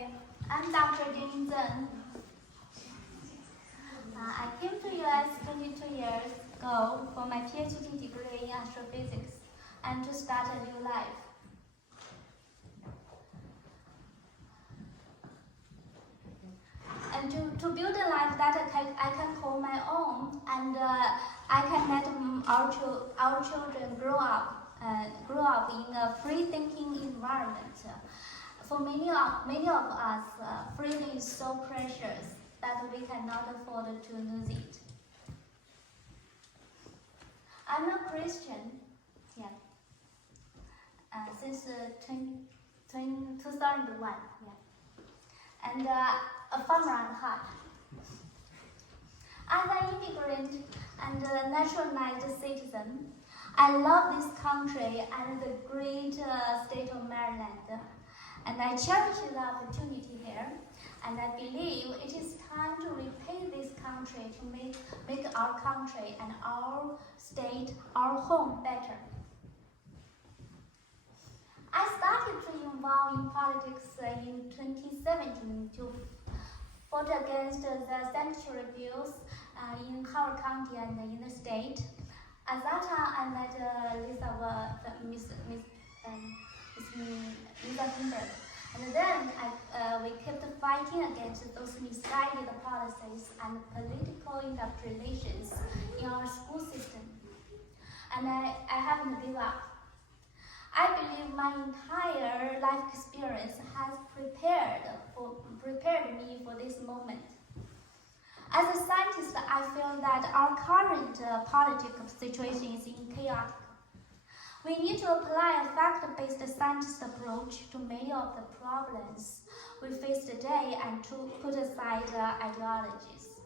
Hi, I'm Dr. Zeng. I came to US 22 years ago for my PhD degree in astrophysics and to start a new life. And to build a life that I can call my own, and I can let our children grow up in a free-thinking environment. For many of us, freedom is so precious that we cannot afford to lose it. I'm a Christian, since 2001, and a farmer at heart. As an immigrant and a naturalized citizen, I love this country and the great state of Maryland, and I cherish the opportunity here, and I believe it is time to repay this country to make our country and our state, our home better. I started to involve in politics in 2017 to fought against the sanctuary bills in Howard County and in the state. At that time, I met Lisa Ginsburg. And then we kept fighting against those misguided policies and political interpretations in our school system. And I haven't given up. I believe my entire life experience has prepared me for this moment. As a scientist, I feel that our current political situation is chaotic. We need to apply a fact-based scientist approach to many of the problems we face today and to put aside ideologies,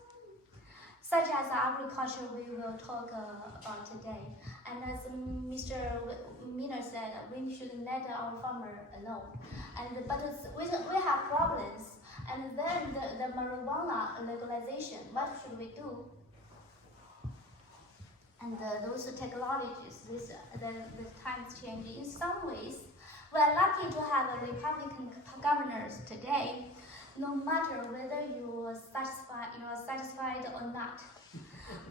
such as agriculture we will talk about today. And as Mr. Miner said, we should let our farmer alone. But we have problems. And then the marijuana legalization, what should we do? And those technologies, the times change. In some ways, we are lucky to have a Republican governors today, no matter whether you are satisfied or not.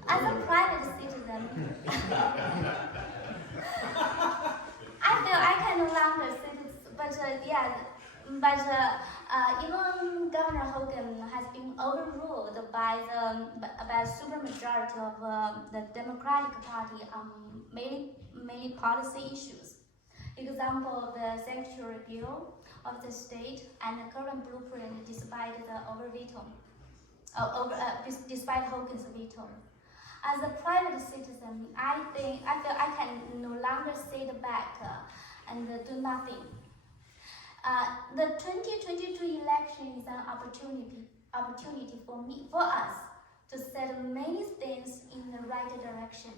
As a private citizen, I feel I can no longer say this, even Governor Hogan has been overruled by a supermajority of the Democratic Party on many policy issues. Example, the sanctuary bill of the state and the current blueprint despite despite Hogan's veto. As a private citizen, I feel I can no longer sit back and do nothing. The 2022 election is an opportunity for us to set many things in the right direction.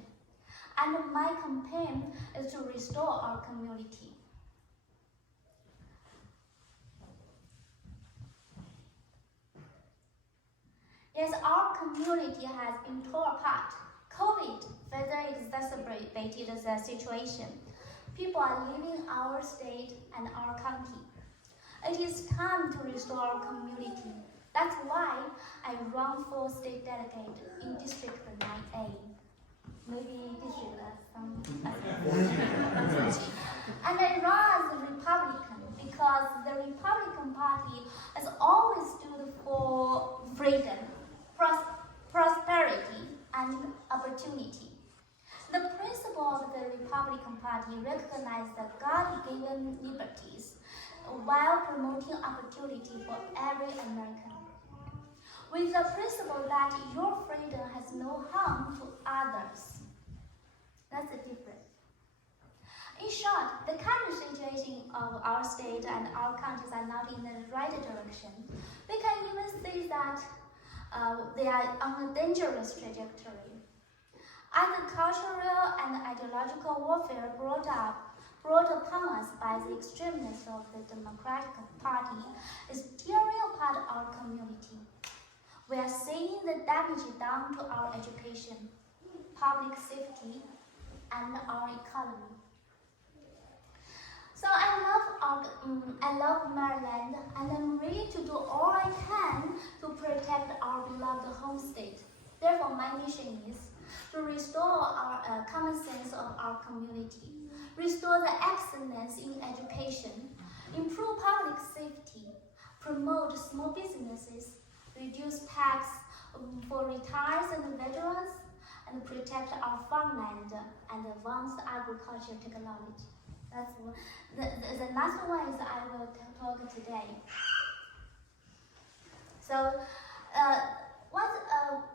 And my campaign is to restore our community. Yes, our community has been torn apart. COVID further exacerbated the situation. People are leaving our state and our county. It is time to restore our community. That's why I run for state delegate in District 9A. Maybe district some. And I run as a Republican because the Republican Party has always stood for freedom, prosperity, and opportunity. The principle of the Republican Party recognizes the God-given liberties while promoting opportunity for every American, with the principle that your freedom has no harm to others. That's the difference. In short, the current situation of our state and our countries are not in the right direction. We can even say that they are on a dangerous trajectory. As the cultural and ideological warfare brought upon us by the extremists of the Democratic Party is tearing apart our community. We are seeing the damage done to our education, public safety, and our economy. So I love Maryland, and I'm ready to do all I can to protect our beloved home state. Therefore, my mission is to restore our common sense of our community, restore the excellence in education, improve public safety, promote small businesses, reduce tax for retirees and veterans, and protect our farmland and advance agriculture technology. That's the last one is I will talk today. So,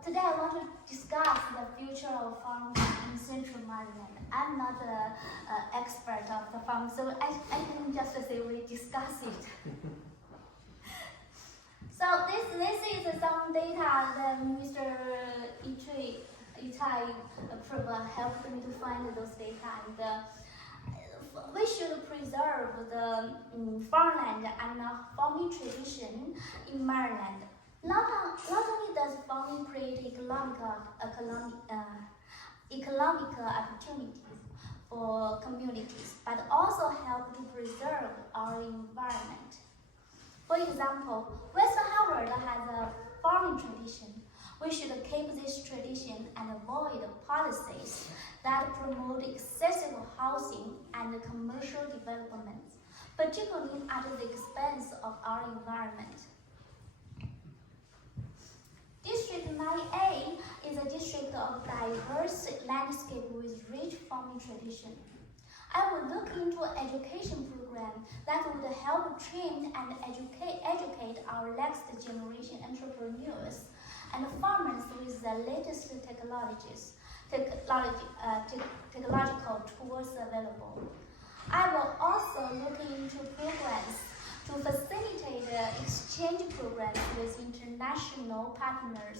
today I want to discuss the future of farming in Central Maryland. I'm not an expert of the farm, so I can just say we discuss it. So this is some data that Mr. Itai helped me to find those data, and we should preserve the farmland and farming tradition in Maryland. Not only does farming create economic opportunities for communities, but also help to preserve our environment. For example, West Harvard has a farming tradition. We should keep this tradition and avoid policies that promote excessive housing and commercial development, particularly at the expense of our environment. District 9A is a district of diverse landscape with rich farming tradition. I will look into an education program that would help train and educate our next generation entrepreneurs and farmers with the latest technological tools available. I will also look into programs to facilitate exchange programs with international partners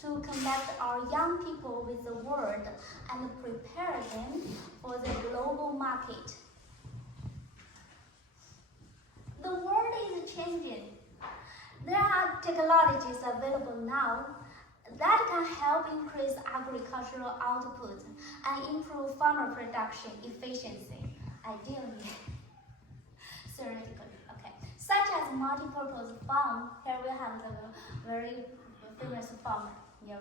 to connect our young people with the world and prepare them for the global market. The world is changing. There are technologies available now that can help increase agricultural output and improve farmer production efficiency, ideally, theoretically. Okay, such as multi-purpose farm. Here we have the very famous farm near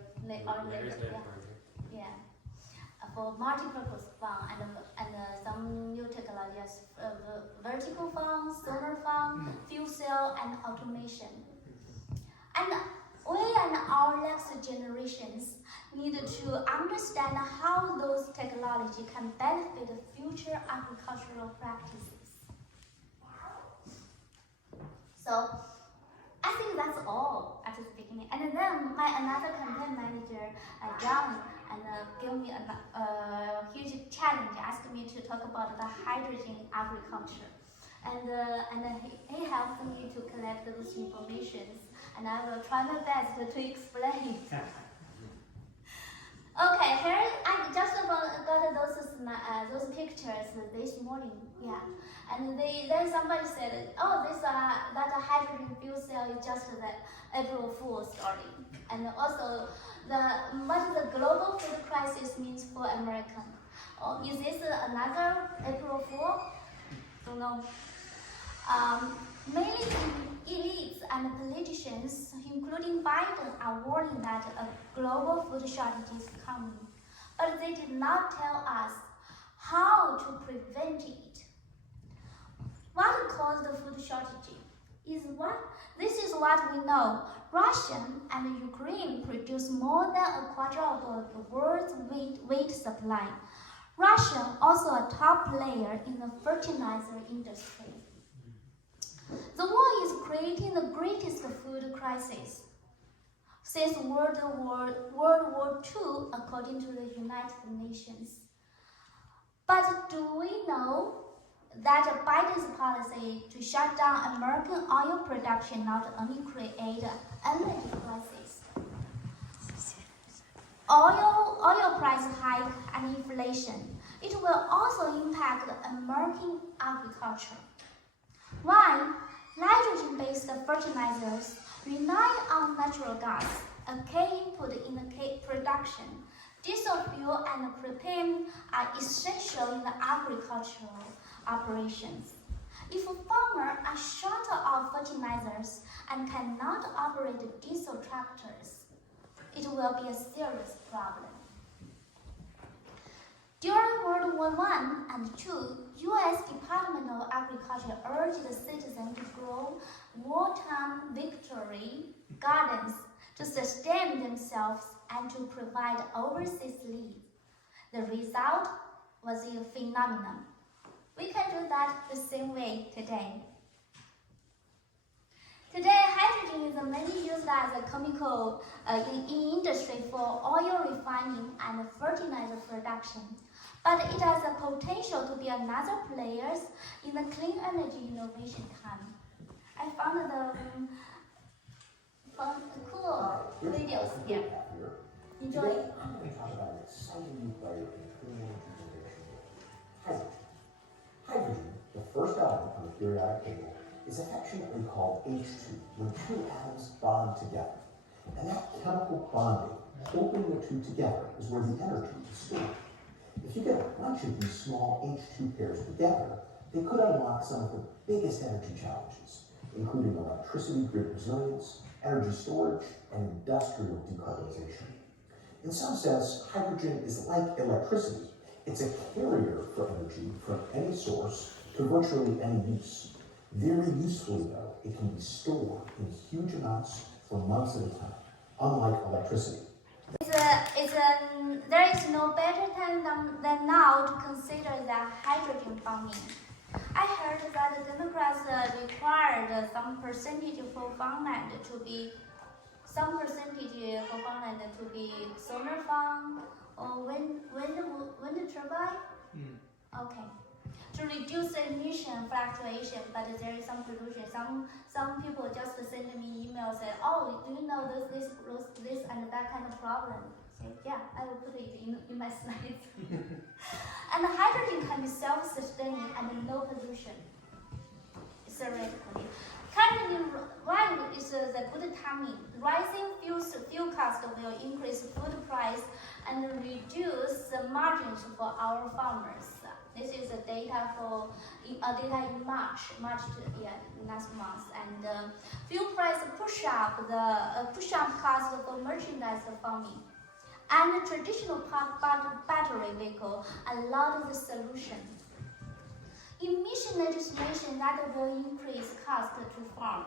for multi-purpose farm and some new technologies, vertical farm, solar farm, fuel cell, and automation. And we and our next generations need to understand how those technologies can benefit future agricultural practices. So I think that's all at the beginning. And then another campaign manager, John, gave me a huge challenge, asked me to talk about the hydrogen agriculture. And he helped me to collect those informations, and I will try my best to explain it. Okay, here I just got those pictures this morning. Yeah, and then somebody said, "Oh, that hydrogen fuel cell is just the April Fool's story." And also, what the global food crisis means for America. Oh, is this another April Fool? Don't know. Many elites and politicians, including Biden, are warning that a global food shortage is coming, but they did not tell us how to prevent it. What caused the food shortage? This is what we know. Russia and Ukraine produce more than a quarter of the world's wheat supply. Russia also a top player in the fertilizer industry. The war is creating the greatest food crisis since World War II, according to the United Nations. But do we know that Biden's policy to shut down American oil production not only create an energy crisis, oil price hike and inflation, it will also impact American agriculture. Why? Nitrogen-based fertilizers rely on natural gas, a key input in the production. Diesel fuel and propane are essential in the agricultural operations. If farmers are short of fertilizers and cannot operate diesel tractors, it will be a serious problem. During World War I and II, U.S. Department of Agriculture urged the citizens to grow wartime victory gardens to sustain themselves and to provide overseas needs. The result was a phenomenon. We can do that the same way today. Today, hydrogen is mainly used as a chemical in industry for oil refining and fertilizer production. But it has a potential to be another player in the clean energy innovation camp. I found the cool videos here. Enjoy. Today, I'm going to talk about an exciting new player in clean energy innovation, hydrogen. Hydrogen, the first element on the periodic table, is affectionately called H2, when two atoms bond together. And that chemical bonding, holding the two together, is where the energy is stored. If you get a bunch of these small H2 pairs together, they could unlock some of the biggest energy challenges, including electricity grid resilience, energy storage, and industrial decarbonization. In some sense, hydrogen is like electricity. It's a carrier for energy from any source to virtually any use. Very usefully, though, it can be stored in huge amounts for months at a time, unlike electricity. There is no better time than now to consider the hydrogen bombing. I heard that the Democrats required some percentage for farmland to be solar farm or wind turbine. Okay. To reduce emission fluctuation, but there is some pollution. Some people just send me emails saying, "Oh, do you know this and that kind of problem?" Say, "Yeah, I will put it in my slides." And hydrogen can be self-sustaining and no pollution. Theoretically, currently, why is the good timing? Rising fuel cost will increase food price and reduce the margins for our farmers. This is the data in March last month, and fuel price push up cost for merchandise farming, and the traditional battery vehicle are not the solution. Emission legislation that will increase cost to farm.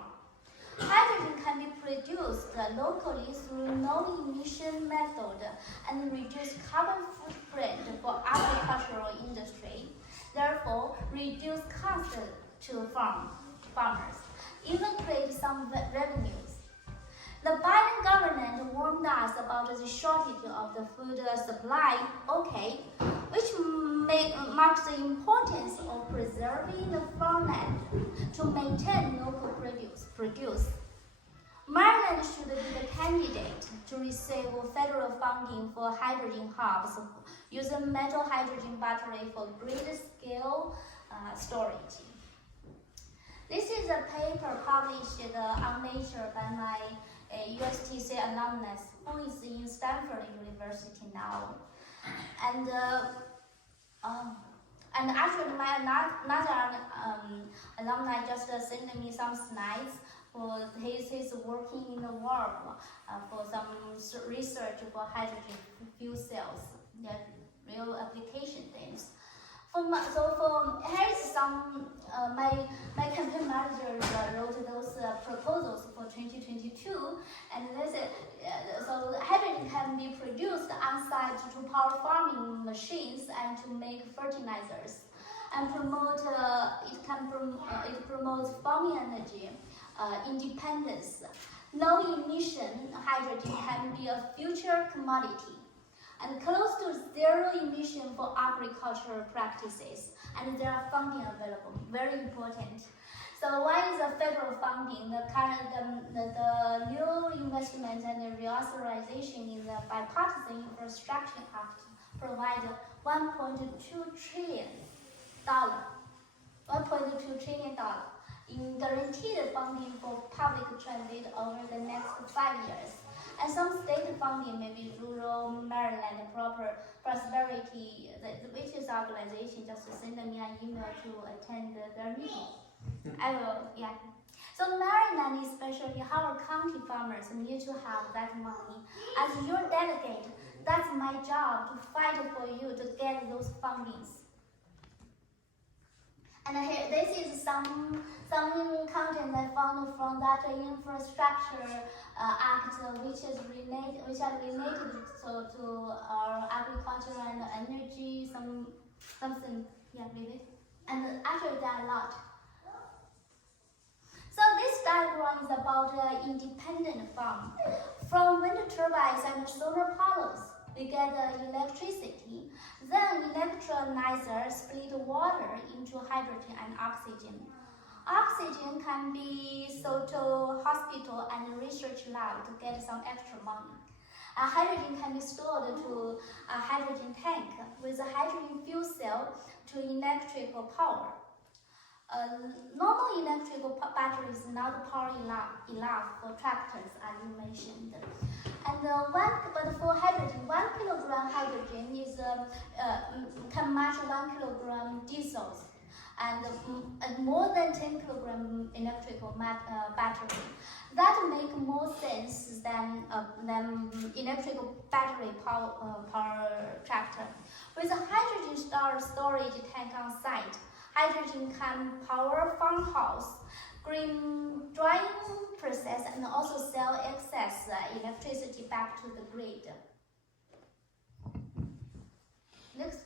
Hydrogen can be produced locally through no-emission method and reduce carbon footprint for agricultural industry, therefore reduce cost to farmers, even create some revenues. The Biden government warned us about the shortage of the food supply, which marks the importance of preserving the farmland to maintain local produce. Maryland should be the candidate to receive federal funding for hydrogen hubs using metal hydrogen battery for grid-scale storage. This is a paper published on Nature by my USTC alumnus who is in Stanford University now. And actually my another alumni just sent me some slides for he's working in the world for some research for hydrogen fuel cells, the real application things. Here is some my campaign manager wrote those proposals for 2022, and so hydrogen can be produced on site to power farming machines and to make fertilizers, and it promotes farming energy independence. No emission hydrogen can be a future commodity, and close to zero emission for agricultural practices, and there are funding available, very important. So one is the federal funding, the new investment and the reauthorization in the Bipartisan Infrastructure Act provide $1.2 trillion in guaranteed funding for public transit over the next 5 years. And some state funding, maybe rural Maryland prosperity, which is organization, just send me an email to attend their meeting. I will, yeah. So Maryland, especially Howard County farmers need to have that money. As your delegate, that's my job to fight for you to get those fundings. And here, this is some content I found from that infrastructure act, which are related to our agriculture and energy, something, yeah, related. And actually, there are a lot. So this diagram is about independent farm. From wind turbines and solar panels, we get electricity. Then electrolyzer split water into hydrogen and oxygen. Oxygen can be sold to hospital and research lab to get some extra money. Hydrogen can be stored to a hydrogen tank with a hydrogen fuel cell to electrical power. Normal electrical battery is not power enough for tractors, as you mentioned. And but for hydrogen, 1 kilogram hydrogen is can match 1 kilogram diesel, and more than 10 kilogram electrical battery. That makes more sense than electrical battery power tractor. With a hydrogen storage tank on site, hydrogen can power farmhouse, green drying process, and also sell excess electricity back to the grid. Looks,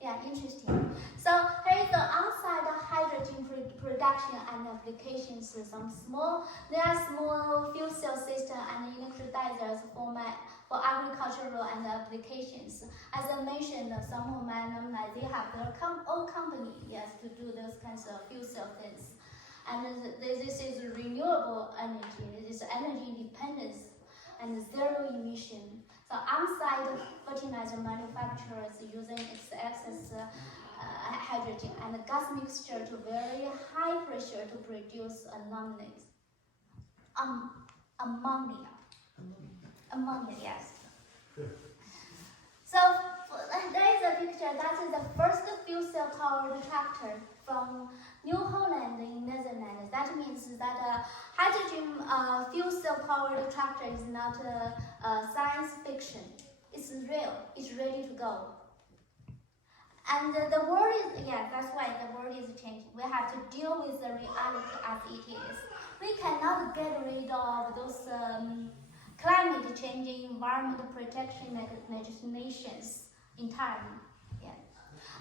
yeah, interesting. So here is the on-site hydrogen production and applications. There are small fuel cell system and electrolyzers for agricultural and applications. As I mentioned, some of my alumni, they have their own company, yes, to do those kinds of fuel cell things. And this is renewable energy. This is energy independence and zero emission. So on-site fertilizer manufacturers using excess hydrogen and gas mixture to very high pressure to produce ammonia, yes. So there is a picture. That is the first fuel cell powered tractor from New Holland in Netherlands. That means that hydrogen fuel cell powered tractor is not science fiction. It's real. It's ready to go. And the world is, yeah, that's why the world is changing. We have to deal with the reality as it is. We cannot get rid of those climate changing environmental protection legislations entirely. Yeah.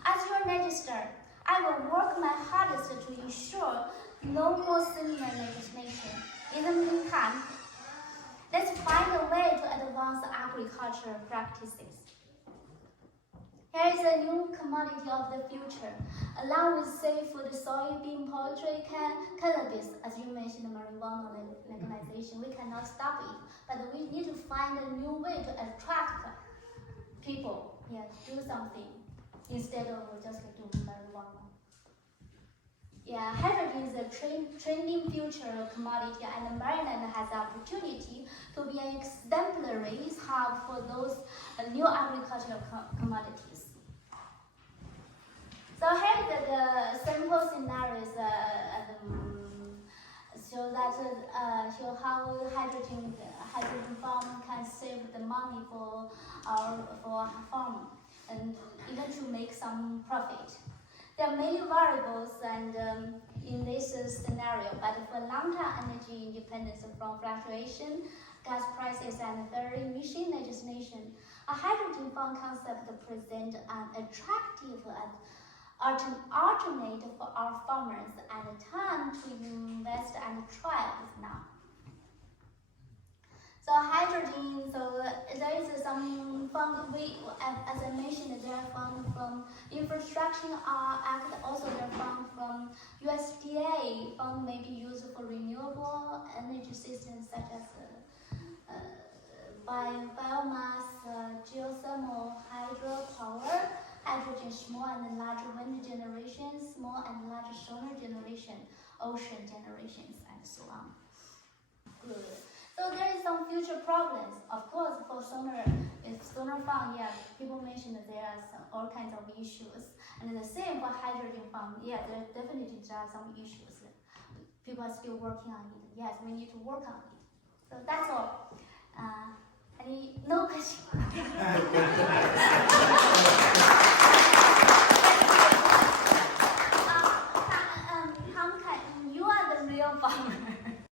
As your register, I will work my hardest to ensure no more similar legislation. In the meantime, let's find a way to advance agricultural practices. Here is a new commodity of the future, along with seafood, soybean, poultry, cannabis, as you mentioned, marijuana legalization. We cannot stop it, but we need to find a new way to attract people, yeah, do something instead of just doing marijuana. Yeah, hydrogen is a trending future commodity, and Maryland has the opportunity to be an exemplary hub for those new agricultural commodities. So here is the simple scenarios show how hydrogen farm can save the money for our farm and even to make some profit. There are many variables and in this scenario, but for long-term energy independence from fluctuation, gas prices, and zero emission legislation, a hydrogen farm concept presents an attractive alternate for our farmers, and time to invest and try it now. So hydrogen, so there is some fund, as I mentioned, they are fund from Infrastructure Act, also they are fund from USDA, fund may be used for renewable energy systems such as biomass, geothermal, hydropower, hydrogen, small and large wind generation, small and large solar generation, ocean generations, and so on. Good. So there is some future problems, of course, for solar farm. Yeah, people mentioned that there are all kinds of issues, and the same for hydrogen farm. Yeah, there definitely are some issues. people are still working on it. Yes, we need to work on it. So that's all. No question.